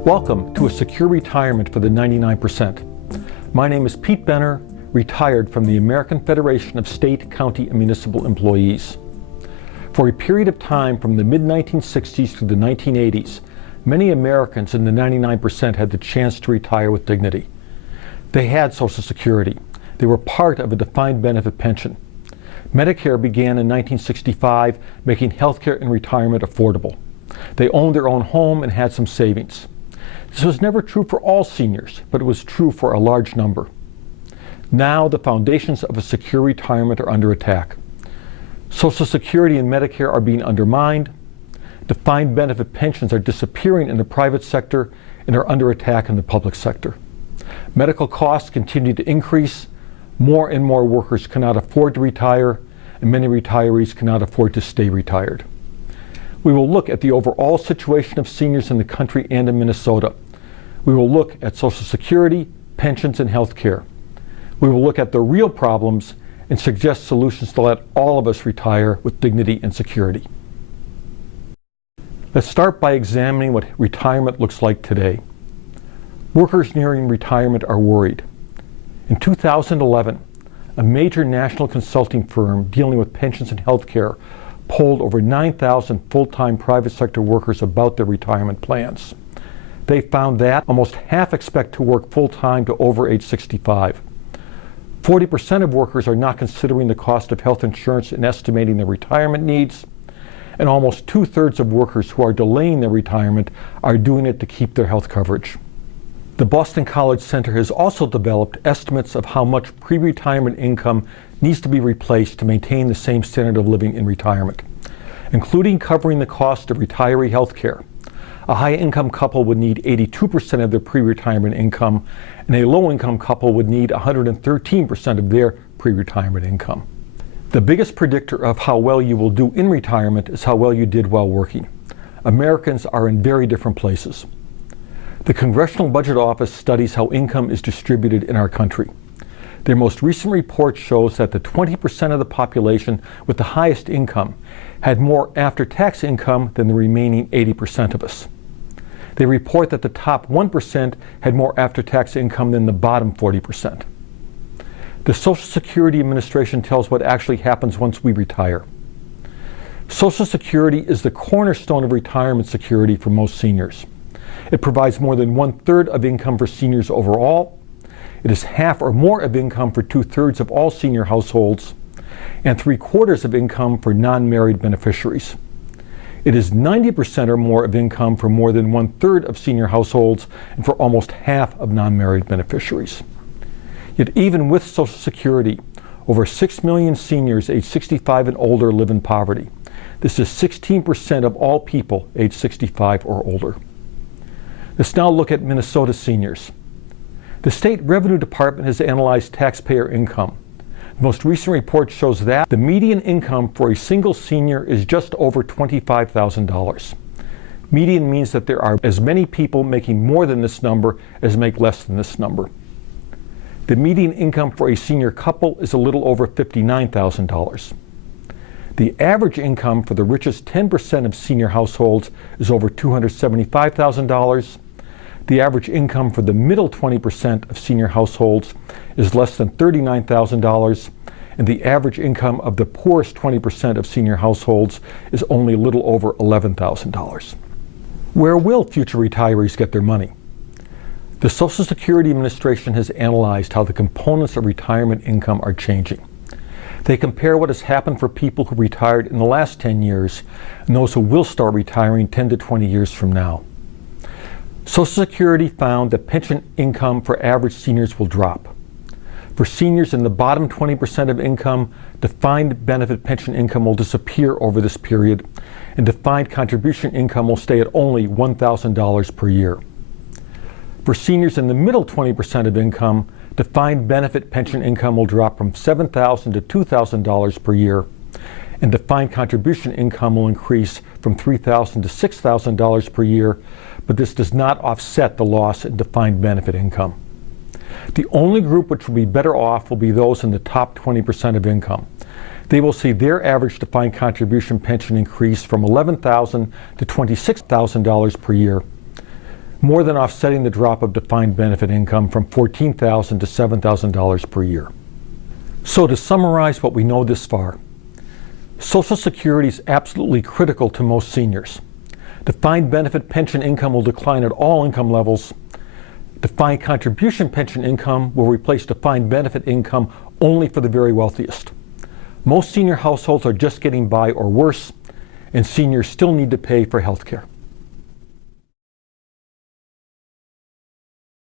Welcome to a secure retirement for the 99%. My name is Pete Benner, retired from the American Federation of State, County, and Municipal Employees. For a period of time from the mid-1960s through the 1980s, many Americans in the 99% had the chance to retire with dignity. They had Social Security. They were part of a defined benefit pension. Medicare began in 1965, making healthcare and retirement affordable. They owned their own home and had some savings. This was never true for all seniors, but it was true for a large number. Now the foundations of a secure retirement are under attack. Social Security and Medicare are being undermined. Defined benefit pensions are disappearing in the private sector and are under attack in the public sector. Medical costs continue to increase. More and more workers cannot afford to retire, and many retirees cannot afford to stay retired. We will look at the overall situation of seniors in the country and in Minnesota. We will look at Social Security, pensions, and health care. We will look at the real problems and suggest solutions to let all of us retire with dignity and security. Let's start by examining what retirement looks like today. Workers nearing retirement are worried. In 2011, a major national consulting firm dealing with pensions and health care polled over 9,000 full-time private sector workers about their retirement plans. They found that almost half expect to work full-time to over age 65. 40% of workers are not considering the cost of health insurance in estimating their retirement needs, and almost 2/3 of workers who are delaying their retirement are doing it to keep their health coverage. The Boston College Center has also developed estimates of how much pre-retirement income needs to be replaced to maintain the same standard of living in retirement, including covering the cost of retiree health care. A high-income couple would need 82% of their pre-retirement income, and a low-income couple would need 113% of their pre-retirement income. The biggest predictor of how well you will do in retirement is how well you did while working. Americans are in very different places. The Congressional Budget Office studies how income is distributed in our country. Their most recent report shows that the 20% of the population with the highest income had more after-tax income than the remaining 80% of us. They report that the top 1% had more after-tax income than the bottom 40%. The Social Security Administration tells what actually happens once we retire. Social Security is the cornerstone of retirement security for most seniors. It provides more than 1/3 of income for seniors overall. It is half or more of income for 2/3 of all senior households, and 3/4 of income for non-married beneficiaries. It is 90% or more of income for more than 1/3 of senior households and for almost half of non-married beneficiaries. Yet even with Social Security, over 6 million seniors age 65 and older live in poverty. This is 16% of all people age 65 or older. Let's now look at Minnesota seniors. The State Revenue Department has analyzed taxpayer income. The most recent report shows that the median income for a single senior is just over $25,000. Median means that there are as many people making more than this number as make less than this number. The median income for a senior couple is a little over $59,000. The average income for the richest 10% of senior households is over $275,000. The average income for the middle 20% of senior households is less than $39,000, and the average income of the poorest 20% of senior households is only a little over $11,000. Where will future retirees get their money? The Social Security Administration has analyzed how the components of retirement income are changing. They compare what has happened for people who retired in the last 10 years and those who will start retiring 10 to 20 years from now. Social Security found that pension income for average seniors will drop. For seniors in the bottom 20% of income, defined benefit pension income will disappear over this period, and defined contribution income will stay at only $1,000 per year. For seniors in the middle 20% of income, defined benefit pension income will drop from $7,000 to $2,000 per year, and defined contribution income will increase from $3,000 to $6,000 per year, but this does not offset the loss in defined benefit income. The only group which will be better off will be those in the top 20% of income. They will see their average defined contribution pension increase from $11,000 to $26,000 per year. more than offsetting the drop of defined benefit income from $14,000 to $7,000 per year. So to summarize what we know this far, Social Security is absolutely critical to most seniors. Defined benefit pension income will decline at all income levels. Defined contribution pension income will replace defined benefit income only for the very wealthiest. Most senior households are just getting by or worse, and seniors still need to pay for health care.